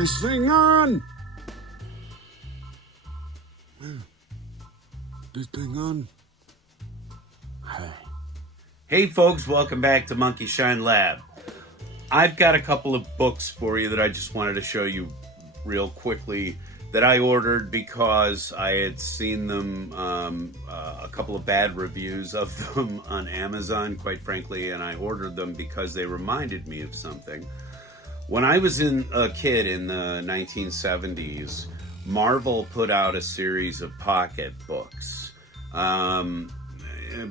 this thing on? This thing on? Hey folks, welcome back to Monkey Shine Lab. I've got a couple of books for you that I just wanted to show you real quickly that I ordered because I had seen them, a couple of bad reviews of them on Amazon, quite frankly, and I ordered them because they reminded me of something. When I was a kid in the 1970s, Marvel put out a series of pocket books,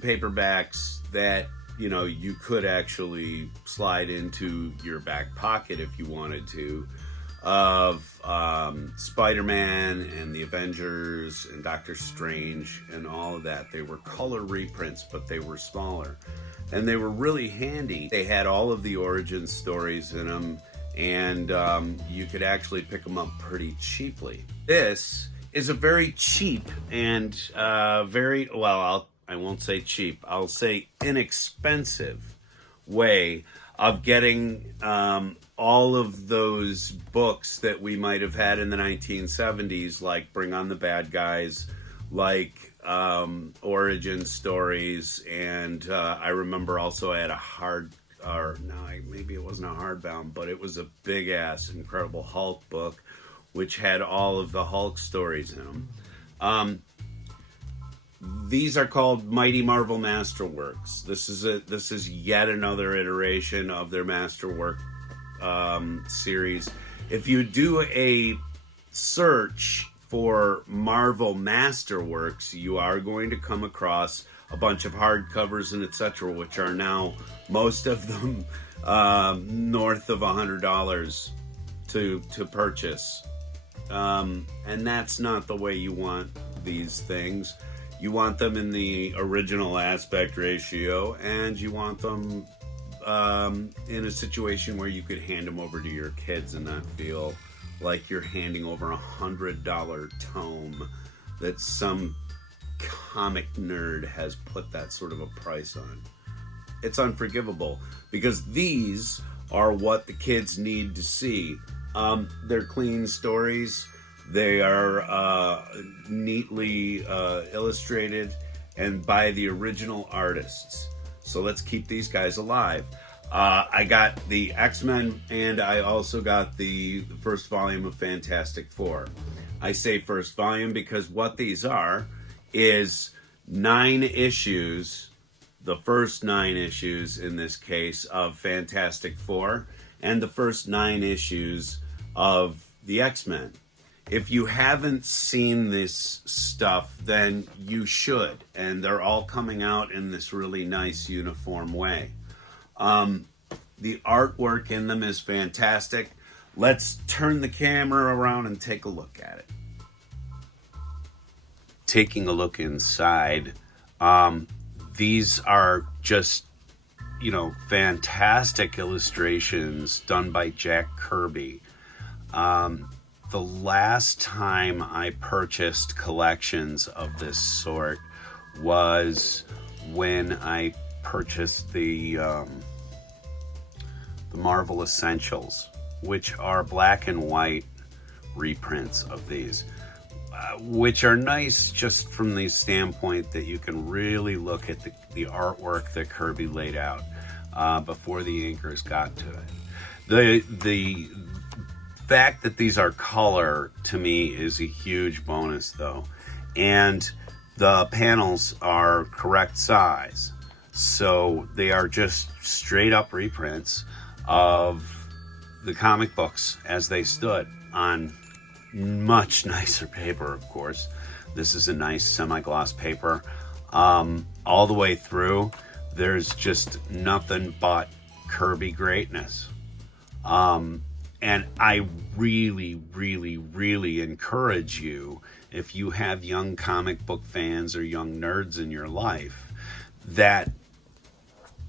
paperbacks that, you know, you could actually slide into your back pocket if you wanted to, of Spider-Man and the Avengers and Doctor Strange and all of that. They were color reprints, but they were smaller. And they were really handy. They had all of the origin stories in them, and you could actually pick them up pretty cheaply. This is a very cheap and very, well, I won't say cheap, I'll say inexpensive way of getting all of those books that we might have had in the 1970s, like Bring on the Bad Guys, like origin stories, and I remember also I had maybe it wasn't a hardbound, but it was a big-ass Incredible Hulk book, which had all of the Hulk stories in them. These are called Mighty Marvel Masterworks. This is yet another iteration of their Masterwork series. If you do a search for Marvel Masterworks, you are going to come across a bunch of hardcovers and etc., which are now, most of them, north of $100 to purchase. And that's not the way you want these things. You want them in the original aspect ratio, and you want them in a situation where you could hand them over to your kids and not feel like you're handing over $100 tome that some comic nerd has put that sort of a price on. It's unforgivable, because these are what the kids need to see. They're clean stories. They are neatly illustrated and by the original artists. So let's keep these guys alive. I got the X-Men, and I also got the first volume of Fantastic Four. I say first volume because what these are is 9 issues, the first 9 issues in this case of Fantastic Four, and the first 9 issues of the X-Men. If you haven't seen this stuff, then you should. And they're all coming out in this really nice uniform way. The artwork in them is fantastic. Let's turn the camera around and take a look at it. Taking a look inside, these are just, you know, fantastic illustrations done by Jack Kirby. The last time I purchased collections of this sort was when I purchased the Marvel Essentials, which are black and white reprints of these, which are nice just from the standpoint that you can really look at the artwork that Kirby laid out before the inkers got to it. The fact that these are color, to me, is a huge bonus, though. And the panels are correct size. So they are just straight up reprints of the comic books as they stood on much nicer paper, of course. This is a nice semi-gloss paper. All the way through, there's just nothing but Kirby greatness. And I really, really, really encourage you, if you have young comic book fans or young nerds in your life, that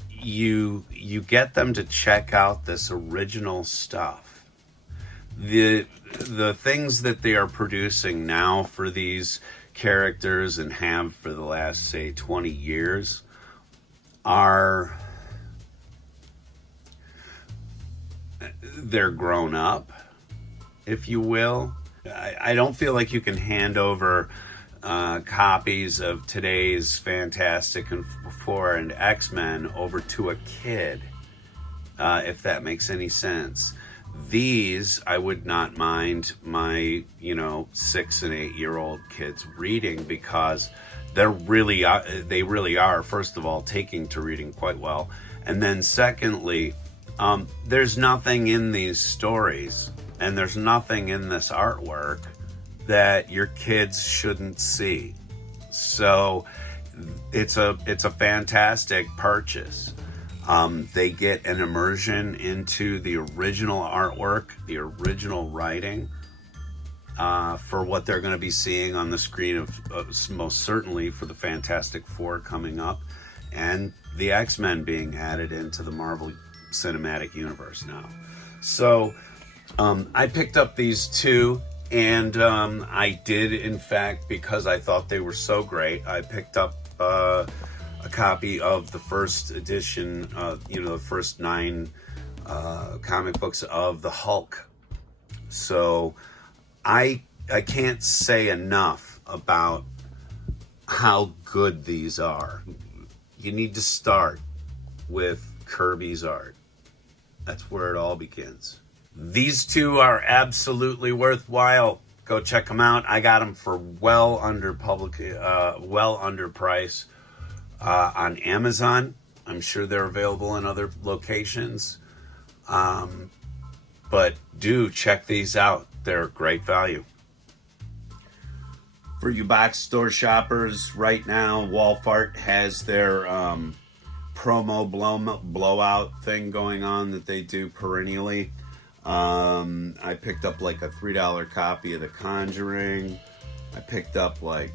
you get them to check out this original stuff. The things that they are producing now for these characters and have for the last, say, 20 years are... they're grown up. if you will. I don't feel like you can hand over copies of today's Fantastic Four and X-Men over to a kid, if that makes any sense. These I would not mind my 6 and 8 year old kids reading, because they really are, first of all, taking to reading quite well, and then secondly, there's nothing in these stories and there's nothing in this artwork that your kids shouldn't see. So it's a fantastic purchase. They get an immersion into the original artwork, the original writing, for what they're going to be seeing on the screen of most certainly for the Fantastic Four coming up, and the X-Men being added into the Marvel Cinematic Universe now. So I picked up these two, and I did, in fact, because I thought they were so great, I picked up a copy of the first edition, the first 9 comic books of the Hulk. So I can't say enough about how good these are. You need to start with Kirby's art. That's where it all begins. These two are absolutely worthwhile. Go check them out. I got them for well under price on Amazon. I'm sure they're available in other locations. But do check these out. They're great value. For you box store shoppers, right now, Walmart has their promo blowout thing going on that they do perennially. I picked up like a $3 copy of The Conjuring. I picked up I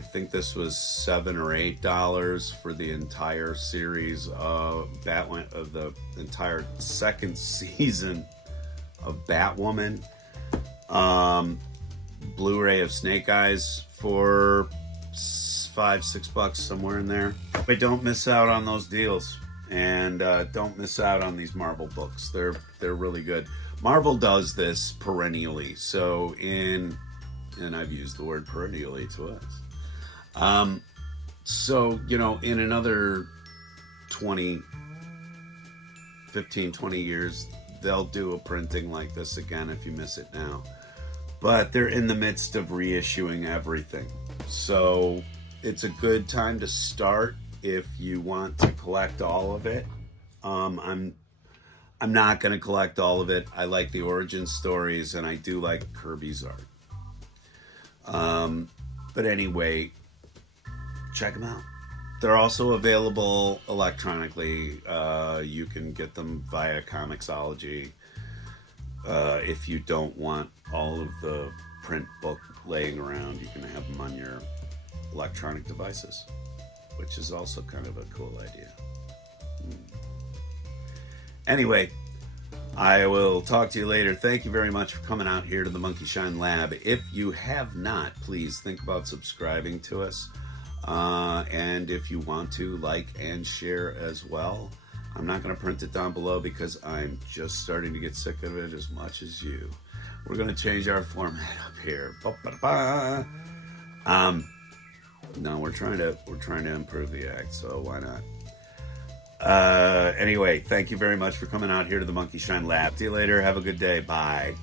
think this was $7 or $8 for the entire series of the entire second season of Batwoman. Blu-ray of Snake Eyes for $5-6, somewhere in there. But don't miss out on those deals, and don't miss out on these Marvel books. They're really good. Marvel does this perennially, and I've used the word perennially twice. So in another 20 years, they'll do a printing like this again if you miss it now. But they're in the midst of reissuing everything. So it's a good time to start if you want to collect all of it. I'm not going to collect all of it. I like the origin stories, and I do like Kirby's art. But anyway, check them out. They're also available electronically. You can get them via Comixology. If you don't want all of the print book laying around, you can have them on your electronic devices, which is also kind of a cool idea. Anyway, I will talk to you later. Thank you very much for coming out here to the Monkey Shine Lab. If you have not, please think about subscribing to us. And if you want to, like and share as well. I'm not going to print it down below because I'm just starting to get sick of it as much as you. We're going to change our format up here. No, we're trying to improve the act, so why not? Anyway, thank you very much for coming out here to the Monkey Shine Lab. See you later. Have a good day. Bye.